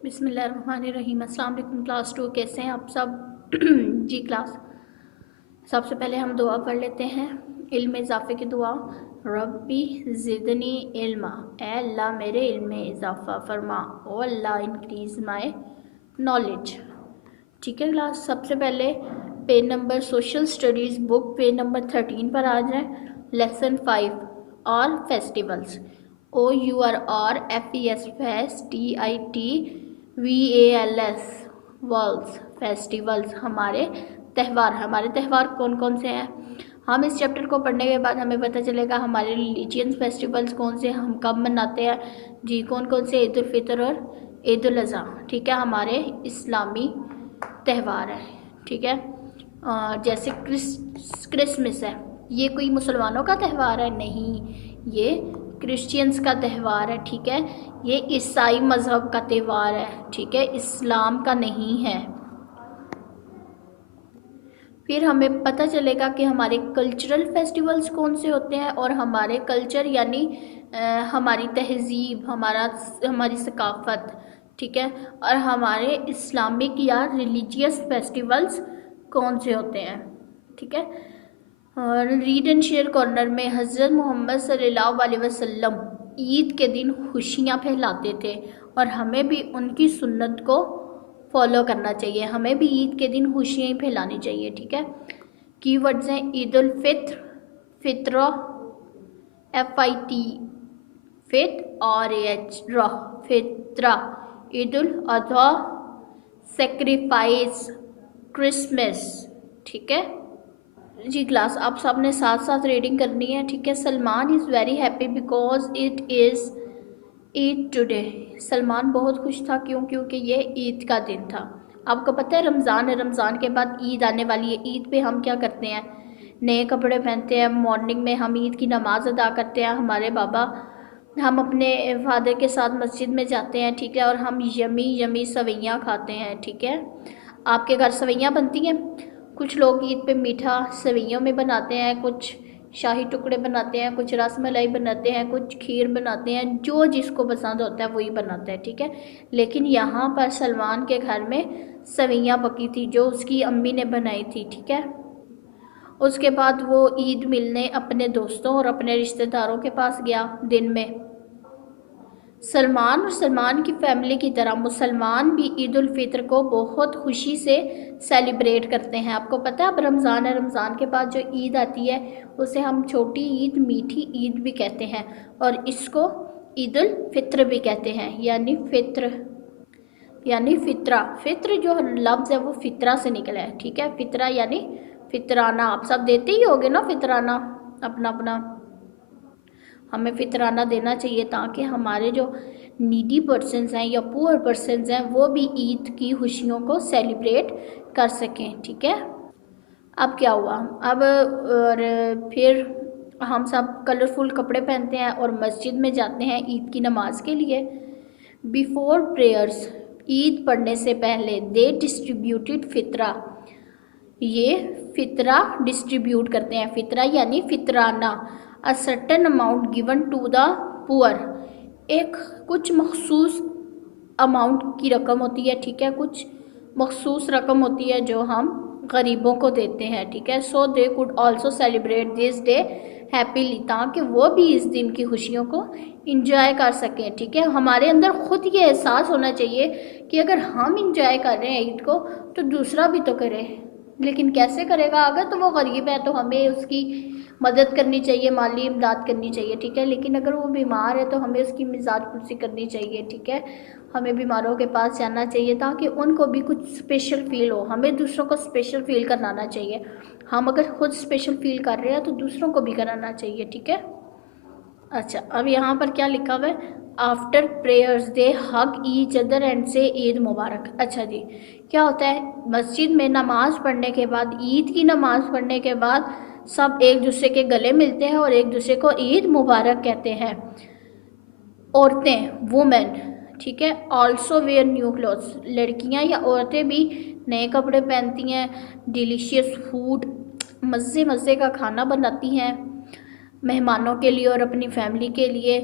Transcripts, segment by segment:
बिस्मिल्लाहिर्रहमानिर्रहीम। अस्सलाम वालेकुम क्लास 2, कैसे हैं आप सब? जी क्लास, सबसे पहले हम दुआ पढ़ लेते हैं, इल्म इजाफ़े की दुआ। रब्बी ज़िदनी इल्मा, ए अल्लाह मेरे इल्म में इजाफ़ा फरमा। O Allah increase my knowledge. ठीक है क्लास, सबसे पहले page number social studies book page number 13 पर आ जाए। Lesson 5 all festivals. OUR FES fest TITVALS worlds festivals हमारे त्यौहार कौन कौन से हैं? हम इस चैप्टर को पढ़ने के बाद हमें पता चलेगा हमारे रिलीजियस फेस्टिवल्स कौन से हम कब मनाते हैं। जी, कौन कौन से? ईद उल फितर और ईद उल अज़हा। ठीक है, हमारे इस्लामी त्यौहार है। ठीक है, जैसे क्रिसमस है, ये कोई मुसलमानों का त्यौहार है? नहीं, ये क्रिश्चियंस का त्यौहार है। ठीक है, ये ईसाई मज़हब का त्यौहार है। ठीक है, इस्लाम का नहीं है। फिर हमें पता चलेगा कि हमारे कल्चरल फेस्टिवल्स कौन से होते हैं, और हमारे कल्चर यानी हमारी तहज़ीब, हमारी सकाफ़त। ठीक है, और हमारे इस्लामिक या रिलीजियस फेस्टिवल्स कौन से होते हैं। ठीक है, और रीड एंड शेयर कॉर्नर में हज़रत मोहम्मद सल्लल्लाहु अलैहि वसल्लम ईद के दिन खुशियाँ फैलाते थे, और हमें भी उनकी सुन्नत को फॉलो करना चाहिए। हमें भी ईद के दिन खुशियाँ ही फैलानी चाहिए। ठीक है, कीवर्ड्स हैं Eid ul Fitr, फित्रा FIT, फित्रा, Eid ul Azha, sacrifice, Christmas. ठीक है जी क्लास, आप सब ने साथ साथ रीडिंग करनी है। ठीक है, Salman is very happy because it is Eid today. Salman बहुत खुश था, क्यों? क्योंकि ये ईद का दिन था। आपको पता है रमज़ान है, रमज़ान के बाद ईद आने वाली है। ईद पे हम क्या करते हैं? नए कपड़े पहनते हैं, मॉर्निंग में हम ईद की नमाज़ अदा करते हैं। हम अपने फादर के साथ मस्जिद में जाते हैं। ठीक है, और हम यमी यमी सवैयाँ खाते हैं। ठीक है, आपके घर सवैयाँ बनती हैं? कुछ लोग ईद पे मीठा सवैयों में बनाते हैं, कुछ शाही टुकड़े बनाते हैं, कुछ रसमलाई बनाते हैं, कुछ खीर बनाते हैं, जो जिसको पसंद होता है वही बनाता है। ठीक है, लेकिन यहाँ पर सलमान के घर में सवैयाँ पकी थी, जो उसकी अम्मी ने बनाई थी। ठीक है, उसके बाद वो ईद मिलने अपने दोस्तों और अपने रिश्तेदारों के पास गया दिन में। सलमान और सलमान की फैमिली की तरह मुसलमान भी ईद उल फित्र को बहुत खुशी से सेलिब्रेट करते हैं। आपको पता है अब रमज़ान है, रमज़ान के बाद जो ईद आती है उसे हम छोटी ईद, मीठी ईद भी कहते हैं, और इसको ईद उल फित्र भी कहते हैं, यानी फित्रा। फित्र जो लफ्ज़ है वो फित्रा से निकला है। ठीक है, फित्रा यानी फितराना। आप सब देते ही होगे ना फितराना अपना अपना। हमें फितराना देना चाहिए ताकि हमारे जो नीडी पर्सन्स हैं या पुअर पर्सन्स हैं वो भी ईद की खुशियों को सेलिब्रेट कर सकें। ठीक है, अब क्या हुआ? अब और फिर हम सब कलरफुल कपड़े पहनते हैं और मस्जिद में जाते हैं ईद की नमाज के लिए। बिफोर प्रेयर्स, ईद पढ़ने से पहले, दे डिस्ट्रीब्यूटेड फितरा, ये फितरा डिस्ट्रीब्यूट करते हैं। फितरा यानी फितराना। A certain amount given to the poor, एक कुछ मखसूस अमाउंट की रकम होती है। ठीक है, कुछ मखसूस रकम होती है जो हम गरीबों को देते हैं। ठीक है, so they could also celebrate this day happily, ताकि वो भी इस दिन की खुशियों को इंजॉय कर सकें। ठीक है, हमारे अंदर खुद ये एहसास होना चाहिए कि अगर हम इंजॉय कर रहे हैं ईद को तो दूसरा भी तो करे। लेकिन कैसे करेगा? अगर तो वो गरीब है तो हमें उसकी मदद करनी चाहिए, माली इमदाद करनी चाहिए। ठीक है, लेकिन अगर वो बीमार है तो हमें उसकी मिजाज कुर्सी करनी चाहिए। ठीक है, हमें बीमारों के पास जाना चाहिए ताकि उनको भी कुछ स्पेशल फील हो। हमें दूसरों को स्पेशल फील कराना चाहिए। हम अगर खुद स्पेशल फील कर रहे हैं तो दूसरों को भी कराना चाहिए। ठीक है, अच्छा अब यहाँ पर क्या लिखा हुआ है? After prayers they hug each other and से ईद मुबारक। अच्छा जी, क्या होता है? मस्जिद में नमाज पढ़ने के बाद, ईद की नमाज पढ़ने के बाद सब एक दूसरे के गले मिलते हैं और एक दूसरे को ईद मुबारक कहते हैं। औरतें, वुमेन, ठीक है, ऑल्सो वेयर न्यू क्लॉथ्स, लड़कियां या औरतें भी नए कपड़े पहनती हैं। डिलीशियस फूड, मज़े मज़े का खाना बनाती हैं मेहमानों के लिए और अपनी फैमिली के लिए।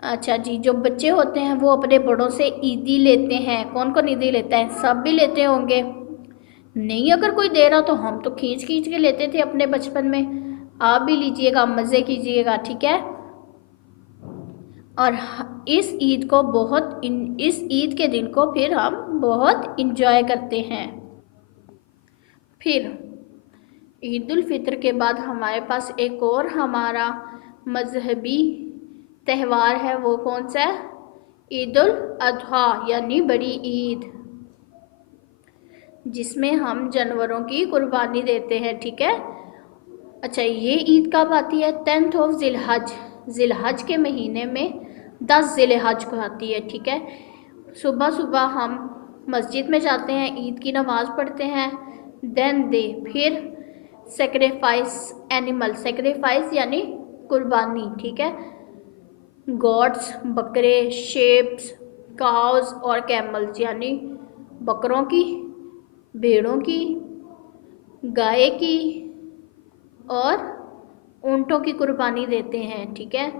अच्छा जी, जो बच्चे होते हैं वो अपने बड़ों से ईदी लेते हैं। कौन कौन ईदी लेता है? सब भी लेते होंगे। नहीं अगर कोई दे रहा तो हम तो खींच खींच के लेते थे अपने बचपन में। आप भी लीजिएगा, मज़े कीजिएगा, ठीक है। और इस ईद को इस ईद के दिन को फिर हम बहुत इंजॉय करते हैं। फिर ईद उल फित्र के बाद हमारे पास एक और हमारा मजहबी त्यौहार है। वो कौन सा है? ईद उल अजहा यानी बड़ी ईद, जिसमें हम जानवरों की कुर्बानी देते हैं, ठीक है। अच्छा, ये ईद कब आती है? 10th ऑफ जिलहज, जिलहज के महीने में 10 जिलहज को आती है, ठीक है। सुबह सुबह हम मस्जिद में जाते हैं, ईद की नमाज़ पढ़ते हैं। देन दे फिर सेक्रीफाइस एनिमल, सेक्रीफाइस यानी कुर्बानी, ठीक है। गॉड्स, बकरे, शेप्स, काउज और कैमल्स यानी बकरों की, भेड़ों की, गाय की और ऊँटों की कुर्बानी देते हैं, ठीक है।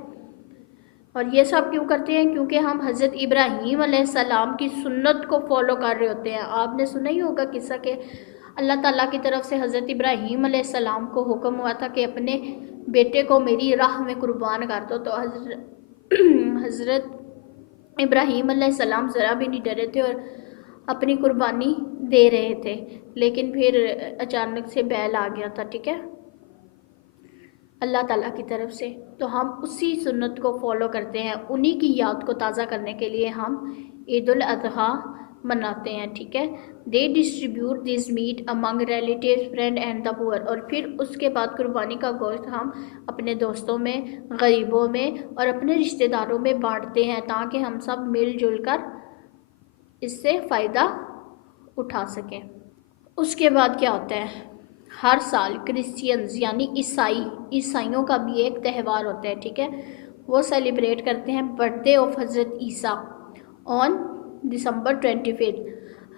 और ये सब क्यों करते हैं? क्योंकि हम हज़रत इब्राहीम अलैहिस्सलाम की सुन्नत को फॉलो कर रहे होते हैं। आपने सुना ही होगा किस्सा के अल्लाह ताला की तरफ से हज़रत इब्राहीम अलैहिस्सलाम को हुक्म हुआ था कि अपने बेटे को मेरी राह में कुर्बान कर दो। तो हज़रत इब्राहीम अलैहिस्सलाम ज़रा भी नहीं डरे थे और अपनी कुर्बानी दे रहे थे, लेकिन फिर अचानक से बैल आ गया था, ठीक है, अल्लाह ताला की तरफ से। तो हम उसी सुन्नत को फॉलो करते हैं, उन्हीं की याद को ताज़ा करने के लिए हम ईद उल अज़हा मनाते हैं, ठीक है। They distribute this meat among relative, friend and the poor. और फिर उसके बाद कुर्बानी का गोश्त हम अपने दोस्तों में, गरीबों में और अपने रिश्तेदारों में बांटते हैं, ताकि हम सब मिलजुल कर इससे फ़ायदा उठा सकें। उसके बाद क्या होता है? हर साल क्रिश्चियंस यानी ईसाइयों का भी एक त्यौहार होता है, ठीक है। वो सेलिब्रेट करते हैं बर्थडे ऑफ हज़रत ईसा ऑन दिसंबर 25।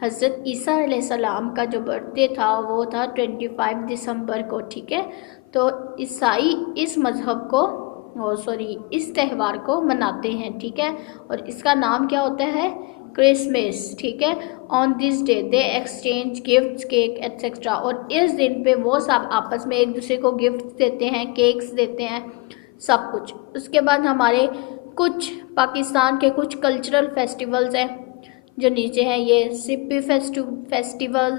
हज़रत ईसा अलैहिस्सलाम का जो बर्थडे था वो था 25 दिसंबर को, ठीक है। तो ईसाई इस मज़हब को इस त्यौहार को मनाते हैं, ठीक है। और इसका नाम क्या होता है? क्रिसमस, ठीक है। On this day they exchange gifts, cake etcetera. और इस दिन पे वो सब आपस में एक दूसरे को गिफ्ट देते हैं, केक्स देते हैं, सब कुछ। उसके बाद हमारे कुछ पाकिस्तान के कुछ कल्चरल फेस्टिवल्स हैं जो नीचे हैं। ये Sibi festival,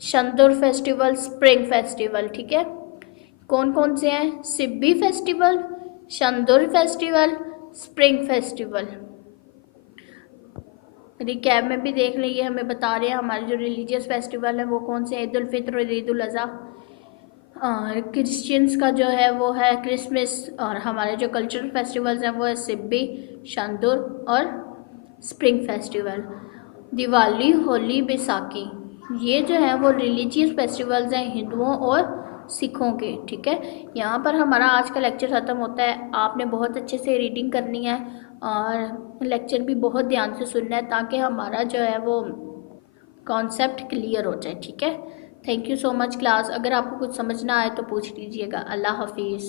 Shandur festival, spring festival, ठीक है। कौन कौन से हैं? Sibi festival, Shandur festival, spring festival. Recap में भी देख लीजिए, हमें बता रहे हैं हमारे जो रिलीजियस फेस्टिवल है वो कौन से हैं। ईद उल फित्र और ईद उल अज़हा। और क्रिश्चियंस का जो है वो है क्रिसमस, और हमारे जो कल्चरल फेस्टिवल्स हैं वो है सिब्बी, शंदुर और स्प्रिंग फेस्टिवल। दिवाली, होली, बैसाखी, ये जो है वो रिलीजियस फेस्टिवल्स हैं हिंदुओं और सिखों के, ठीक है। यहाँ पर हमारा आज का लेक्चर ख़त्म होता है। आपने बहुत अच्छे से रीडिंग करनी है और लेक्चर भी बहुत ध्यान से सुनना है, ताकि हमारा जो है वो कॉन्सेप्ट क्लियर हो जाए, ठीक है। Thank you so much class. अगर आपको कुछ समझ ना आए तो पूछ लीजिएगा। अल्लाह हाफिज़।